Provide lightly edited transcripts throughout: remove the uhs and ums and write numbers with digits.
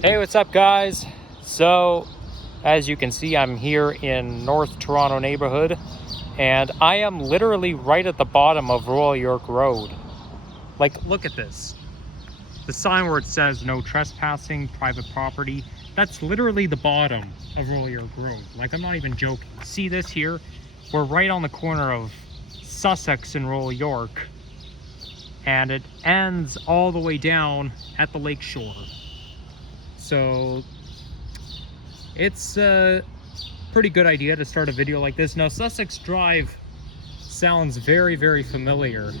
Hey, what's up, guys? So, as you can see, I'm here in North Toronto neighborhood, and I am literally right at the bottom of Royal York Road. Like, look at this. The sign where it says no trespassing, private property, that's literally the bottom of Royal York Road. Like, I'm not even joking. See this here? We're right on the corner of Sussex and Royal York, and it ends all the way down at the Lakeshore. So it's a pretty good idea to start a video like this. Now, Sussex Drive sounds very, very familiar.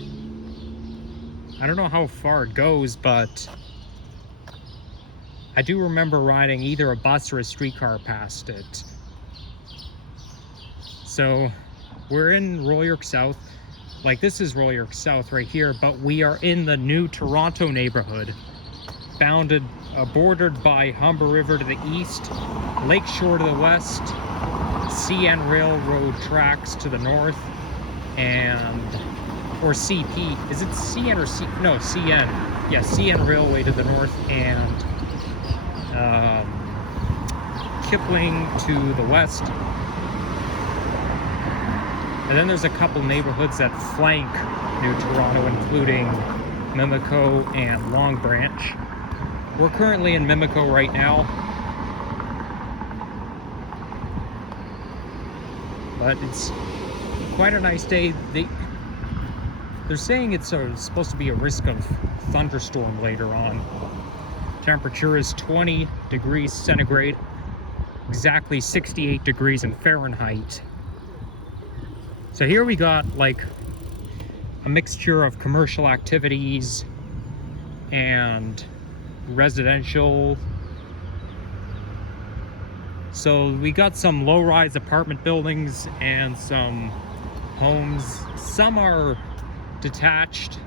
I don't know how far it goes, but I do remember riding either a bus or a streetcar past it. So we're in Royal York South. Like, this is Royal York South right here, but we are in the new Toronto neighborhood, bordered by Humber River to the east, Lakeshore to the west, CN Railroad tracks to the north, or CP. Is it CN or C? No, CN. Yeah, CN Railway to the north, and Kipling to the west. And then there's a couple neighborhoods that flank New Toronto, including Mimico and Long Branch. We're currently in Mimico right now, but it's quite a nice day. They're saying it's supposed to be a risk of thunderstorm later on. Temperature is 20 degrees centigrade, exactly 68 degrees in Fahrenheit. So here we got like a mixture of commercial activities and residential. So we got some low-rise apartment buildings and some homes. Some are detached,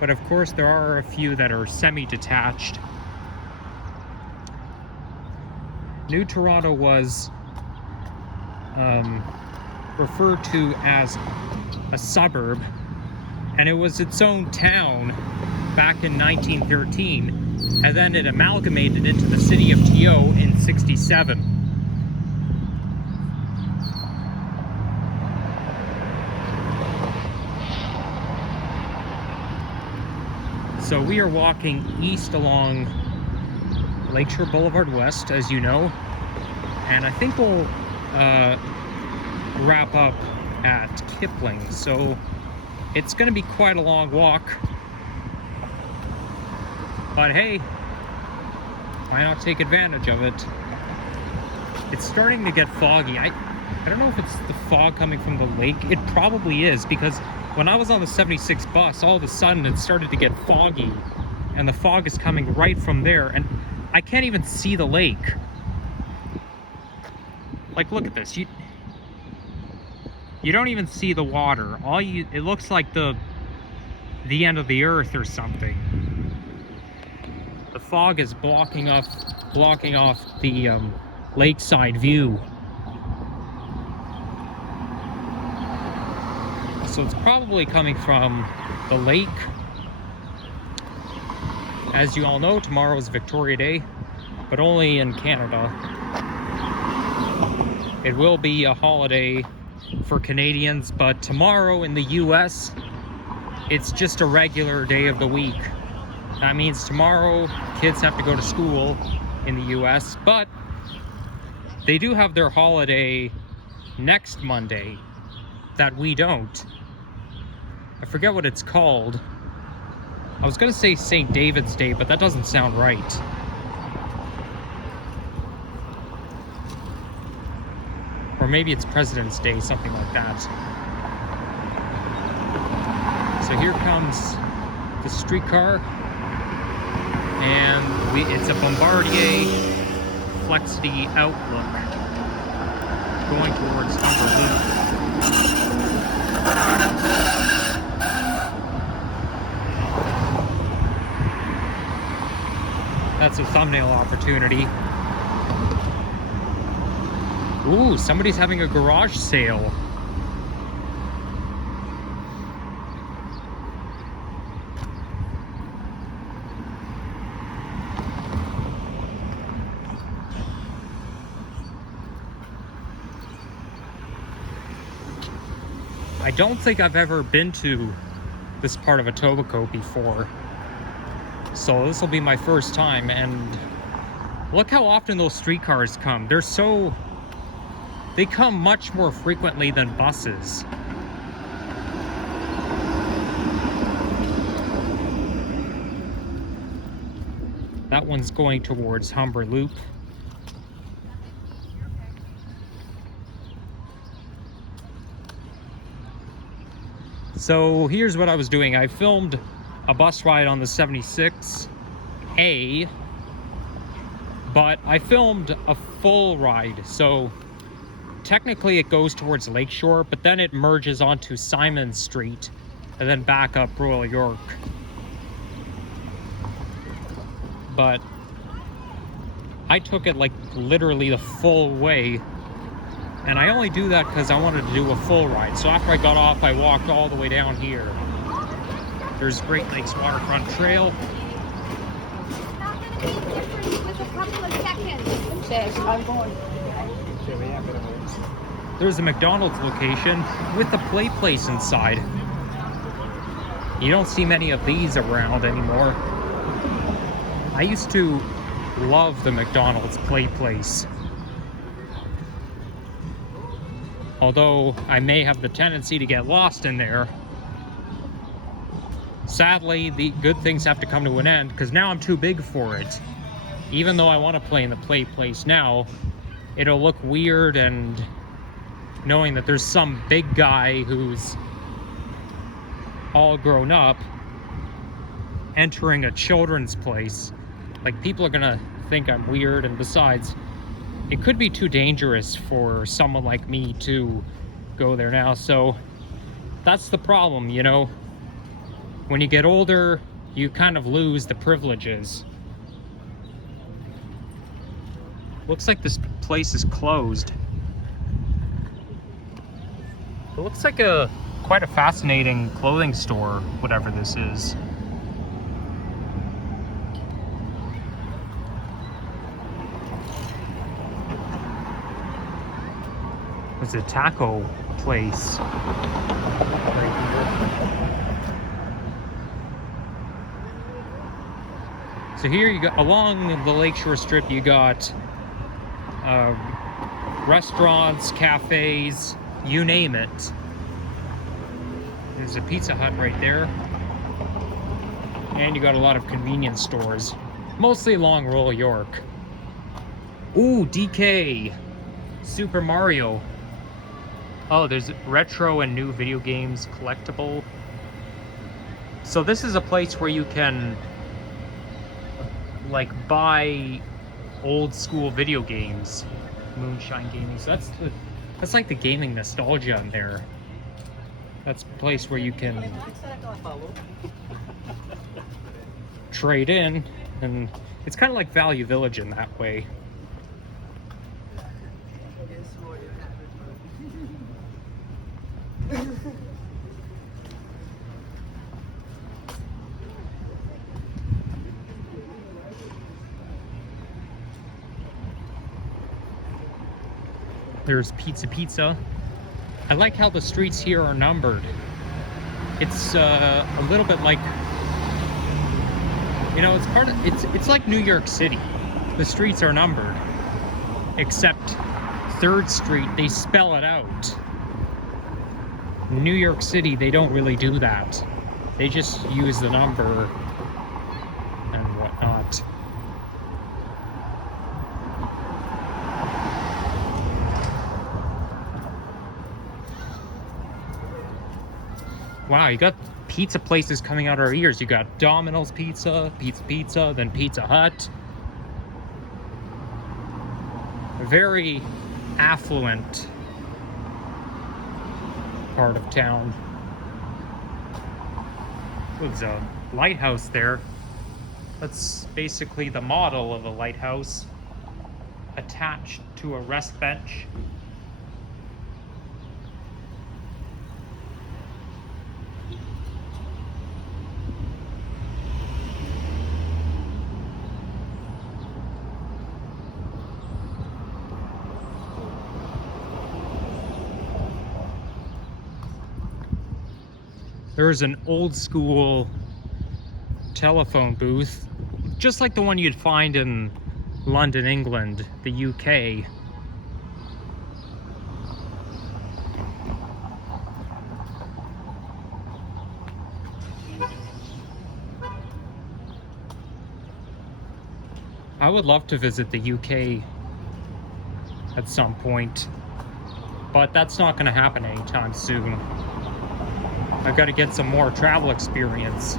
but of course there are a few that are semi-detached. New Toronto was referred to as a suburb, and it was its own town back in 1913, and then it amalgamated into the city of TO in 67. So we are walking east along Lakeshore Boulevard West, as you know, and I think we'll wrap up at Kipling. So it's going to be quite a long walk, but hey, why not take advantage of it? It's starting to get foggy. I don't know if it's the fog coming from the lake. It probably is, because when I was on the 76 bus, all of a sudden it started to get foggy, and the fog is coming right from there, and I can't even see the lake. Like, look at this. You don't even see the water. It looks like the end of the earth or something. The fog is blocking off the lakeside view. So it's probably coming from the lake. As you all know, tomorrow is Victoria Day, but only in Canada. It will be a holiday for Canadians, but tomorrow in the US, it's just a regular day of the week. That means tomorrow kids have to go to school in the US, but they do have their holiday next Monday that we don't. I forget what it's called. I was gonna say St. David's Day, but that doesn't sound right. Or maybe it's President's Day, something like that. So here comes the streetcar, and it's a Bombardier Flexity Outlook going towards Humber. That's a thumbnail opportunity. Ooh, somebody's having a garage sale. I don't think I've ever been to this part of Etobicoke before. So this will be my first time, and look how often those streetcars come. They come much more frequently than buses. That one's going towards Humber Loop. So here's what I was doing. I filmed a bus ride on the 76A, but I filmed a full ride. So technically it goes towards Lakeshore, but then it merges onto Simon Street and then back up Royal York. But I took it like literally the full way, and I only do that because I wanted to do a full ride. So after I got off, I walked all the way down here. There's Great Lakes Waterfront Trail. There's a McDonald's location with a play place inside. You don't see many of these around anymore. I used to love the McDonald's play place. Although I may have the tendency to get lost in there. Sadly, the good things have to come to an end because now I'm too big for it. Even though I want to play in the play place now, it'll look weird, and knowing that there's some big guy who's all grown up entering a children's place. Like, people are gonna think I'm weird, and besides, it could be too dangerous for someone like me to go there now. So that's the problem, you know? When you get older, you kind of lose the privileges. Looks like this place is closed. It looks like quite a fascinating clothing store, whatever this is. It's a taco place right here. So here you got, along the Lakeshore Strip, you got restaurants, cafes, you name it. There's a Pizza Hut right there. And you got a lot of convenience stores, mostly along Royal York. Ooh, DK! Super Mario. Oh, there's retro and new video games collectible. So this is a place where you can like buy old school video games. Moonshine Gaming. So that's like the gaming nostalgia in there. That's a place where you can trade in, and it's kind of like Value Village in that way. There's Pizza. I like how the streets here are numbered. It's a little bit like, you know, it's like New York City. The streets are numbered, except 3rd Street, they spell it out. New York City, they don't really do that. They just use the number and whatnot. Wow, you got pizza places coming out our ears. You got Domino's Pizza, Pizza, then Pizza Hut. A very affluent part of town. There's a lighthouse there. That's basically the model of a lighthouse attached to a rest bench. There's an old school telephone booth, just like the one you'd find in London, England, the UK. I would love to visit the UK at some point, but that's not going to happen anytime soon. I've got to get some more travel experience.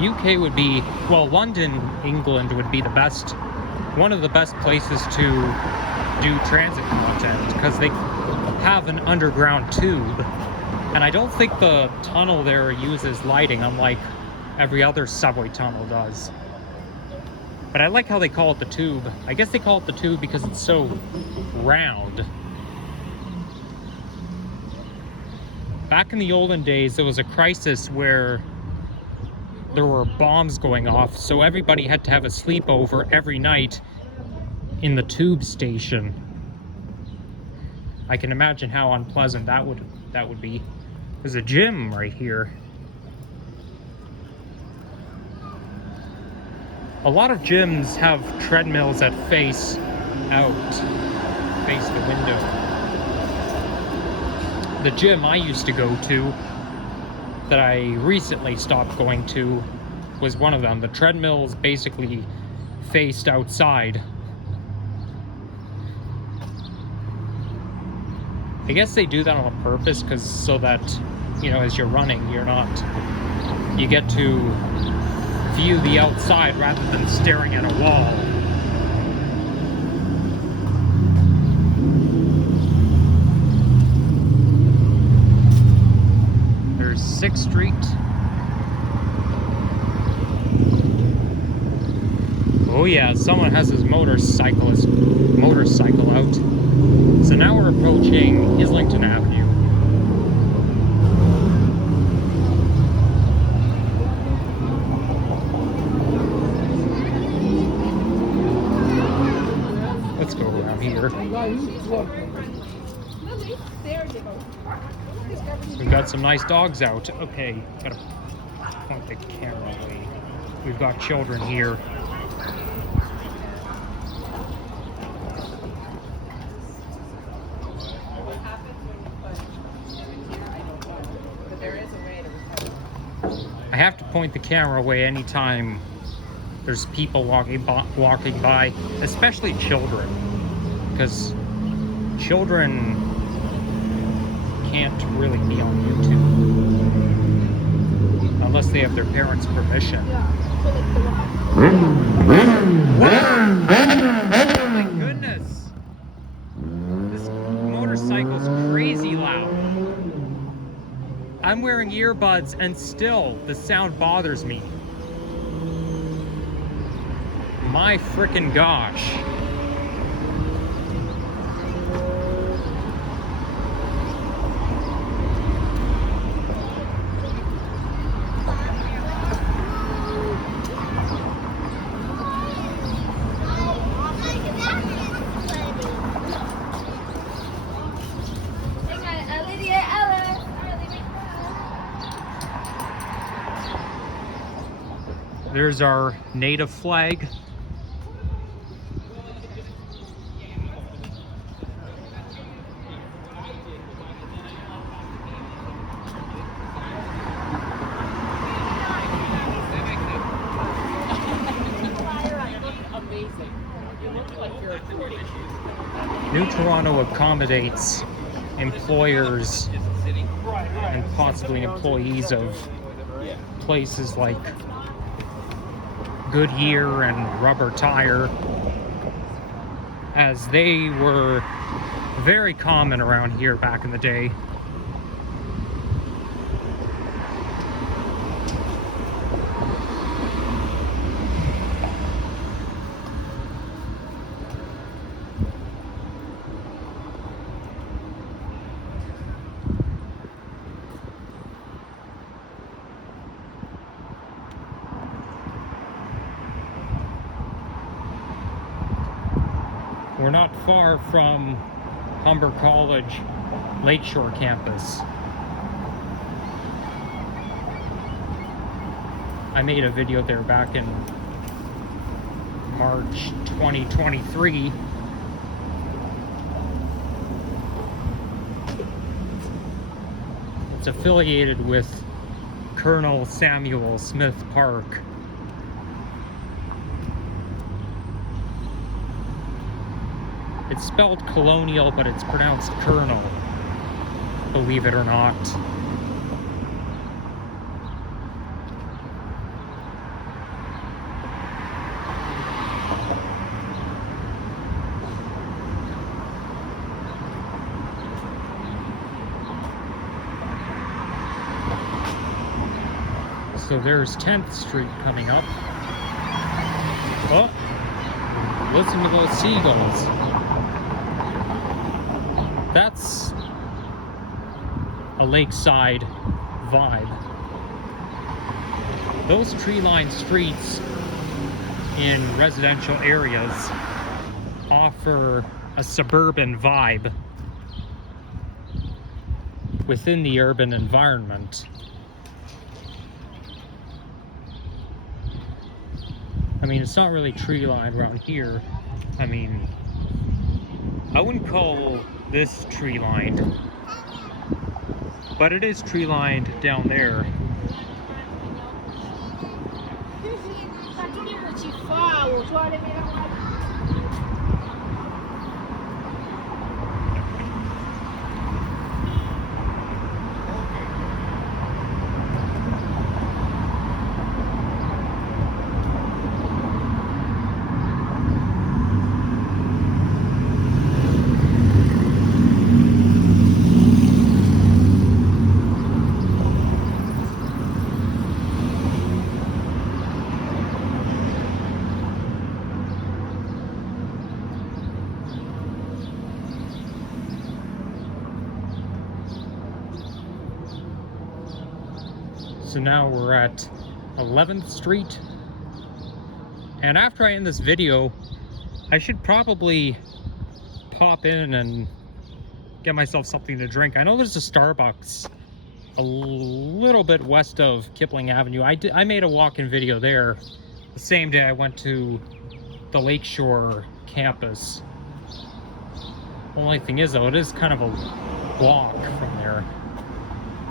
UK would be, well, London, England would be the best, one of the best places to do transit content, because they have an underground tube, and I don't think the tunnel there uses lighting, unlike every other subway tunnel does. But I like how they call it the tube. I guess they call it the tube because it's so round. Back in the olden days, there was a crisis where there were bombs going off, so everybody had to have a sleepover every night in the tube station. I can imagine how unpleasant that would be. There's a gym right here. A lot of gyms have treadmills that face out, face the window. The gym I used to go to, that I recently stopped going to, was one of them. The treadmills basically faced outside. I guess they do that on purpose, because so that, you know, as you're running, you get to view the outside rather than staring at a wall. There's 6th Street. Oh yeah, someone has his motorcycle out. So now we're approaching Islington Avenue. Let's go around here. We've got some nice dogs out. Okay, gotta point the camera away. We've got children here. I have to point the camera away anytime there's people walking by, especially children, because children can't really be on YouTube unless they have their parents' permission. Oh my goodness! This motorcycle's crazy loud. I'm wearing earbuds and still the sound bothers me. My frickin' gosh. There's our native flag. New Toronto accommodates employers and possibly employees of places like Goodyear and Rubber Tire, as they were very common around here back in the day. We're not far from Humber College Lakeshore campus. I made a video there back in March 2023. It's affiliated with Colonel Samuel Smith Park. It's spelled colonial, but it's pronounced Colonel, believe it or not. So there's 10th Street coming up. Oh, listen to those seagulls. That's a lakeside vibe. Those tree-lined streets in residential areas offer a suburban vibe within the urban environment. I mean, it's not really tree-lined around here. I mean, I wouldn't call this tree-lined, but it is tree-lined down there. So now we're at 11th Street. And after I end this video, I should probably pop in and get myself something to drink. I know there's a Starbucks a little bit west of Kipling Avenue. I made a walk-in video there the same day I went to the Lakeshore campus. Only thing is, though, it is kind of a walk from there.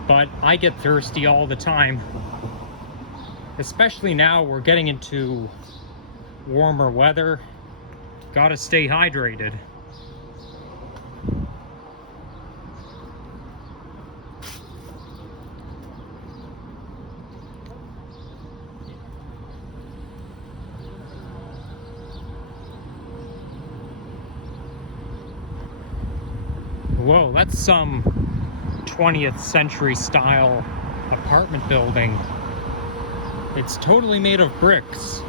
But I get thirsty all the time. Especially now we're getting into warmer weather. Gotta stay hydrated. Whoa, that's some 20th century style apartment building. It's totally made of bricks.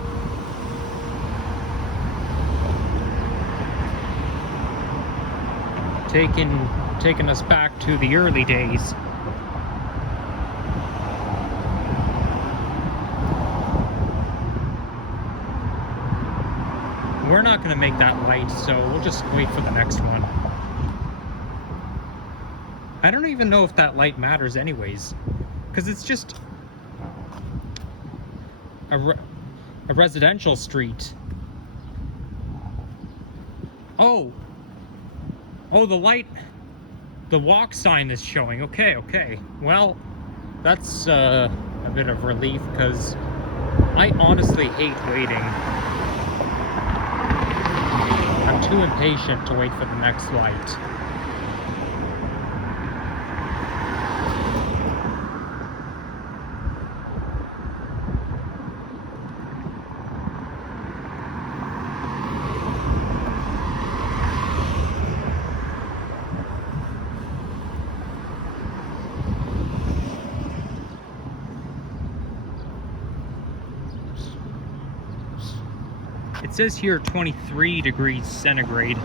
Taking us back to the early days. We're not going to make that light, so we'll just wait for the next one. I don't even know if that light matters anyways, because it's just a residential street. Oh, the light, the walk sign is showing. Okay. Well, that's a bit of relief, because I honestly hate waiting. I'm too impatient to wait for the next light. It says here 23 degrees centigrade,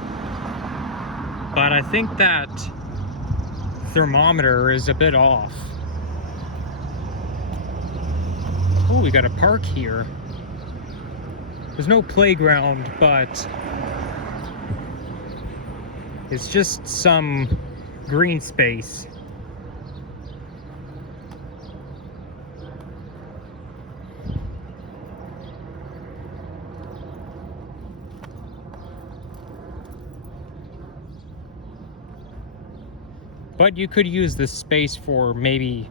but I think that thermometer is a bit off. Oh, we got a park here. There's no playground, but It's just some green space. But you could use this space for maybe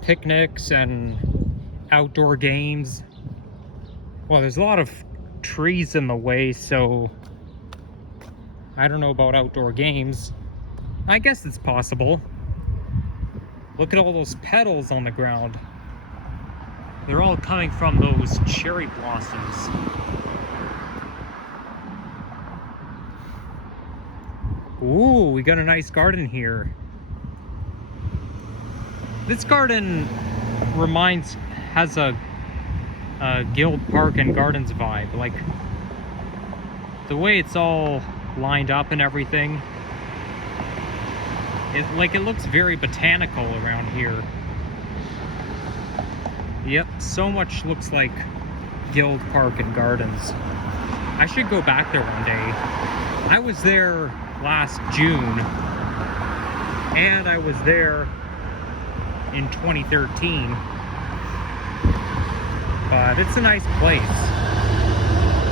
picnics and outdoor games. Well, there's a lot of trees in the way, so I don't know about outdoor games. I guess it's possible. Look at all those petals on the ground. They're all coming from those cherry blossoms. Ooh, we got a nice garden here. This garden has a Guild Park and Gardens vibe. Like, the way it's all lined up and everything. It looks very botanical around here. Yep, so much looks like Guild Park and Gardens. I should go back there one day. I was there last June, and I was there in 2013. But it's a nice place.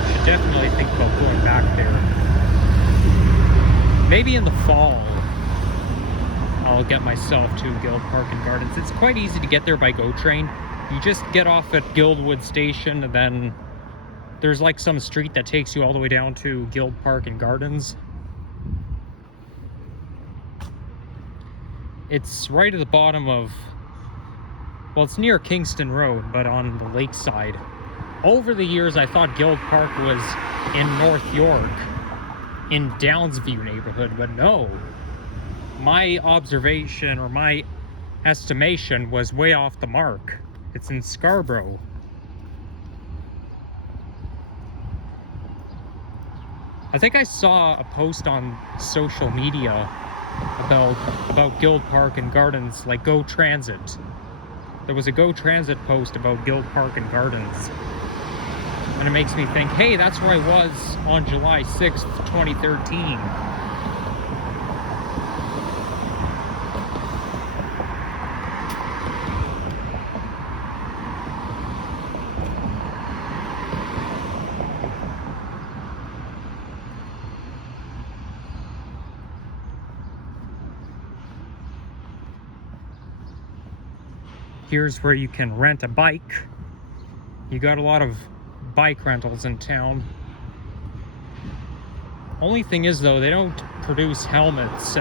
Should definitely think about going back there. Maybe in the fall, I'll get myself to Guild Park and Gardens. It's quite easy to get there by GO train. You just get off at Guildwood Station, and then there's like some street that takes you all the way down to Guild Park and Gardens. It's right at the bottom of, well, it's near Kingston Road, but on the lakeside. Over the years, I thought Guild Park was in North York, in Downsview neighborhood, but no. My observation, or my estimation, was way off the mark. It's in Scarborough. I think I saw a post on social media about Guild Park and Gardens, like GO Transit. There was a GO Transit post about Guild Park and Gardens. And it makes me think, hey, that's where I was on July 6th, 2013. Here's where you can rent a bike. You got a lot of bike rentals in town. Only thing is, though, they don't produce helmets,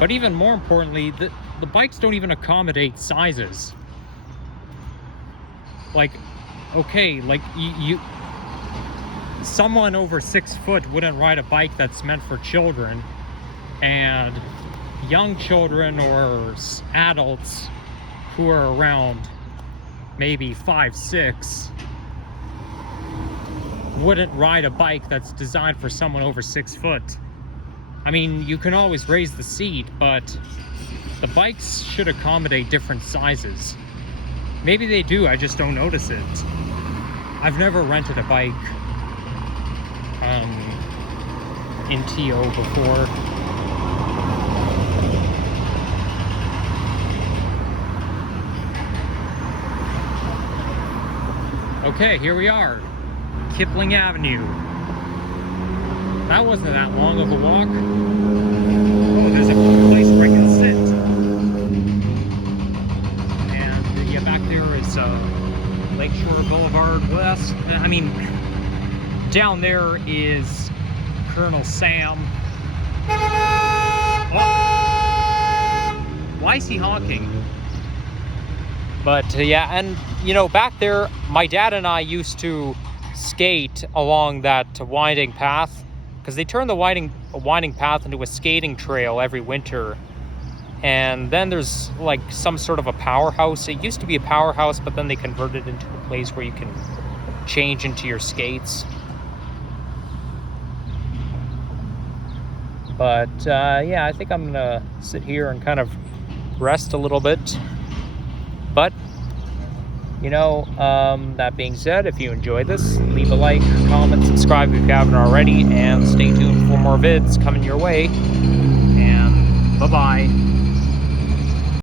but even more importantly, the bikes don't even accommodate sizes. Like, okay, like someone over 6 foot wouldn't ride a bike that's meant for children, and young children or adults who are around maybe 5, 6 wouldn't ride a bike that's designed for someone over 6 foot. I mean, you can always raise the seat, but the bikes should accommodate different sizes. Maybe they do, I just don't notice it. I've never rented a bike in TO before. Okay, here we are, Kipling Avenue. That wasn't that long of a walk. Oh, there's a place where I can sit. And yeah, back there is Lakeshore Boulevard West. I mean, down there is Colonel Sam. Oh, why is he honking? But yeah, and you know, back there, my dad and I used to skate along that winding path, because they turned the winding path into a skating trail every winter. And then there's like some sort of a powerhouse. It used to be a powerhouse, but then they converted it into a place where you can change into your skates. But yeah, I think I'm gonna sit here and kind of rest a little bit. But You know, that being said, if you enjoyed this, leave a like, comment, subscribe if you haven't already, and stay tuned for more vids coming your way. And bye-bye.